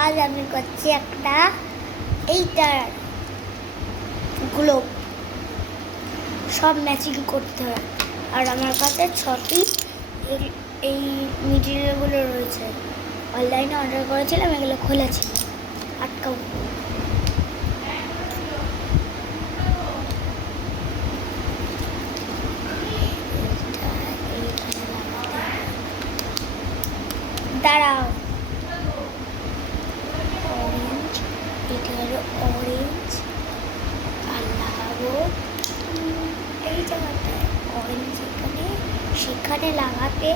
আজ আমি করছি একটা এইটার গ্লোব। সব ম্যাচিং করতে হয়, আর আমার কাছে 6টি এই মেটেরিয়ালগুলো রয়েছে। অনলাইনে অর্ডার করেছিলাম, এগুলো খোলা ছিল। আটকাও। দাঁড়াও, অরেঞ্জ, এটা হলো অরেঞ্জ। আর লাগাবো এই জায়গাটায় অরেঞ্জ, সেখানে লাগাতে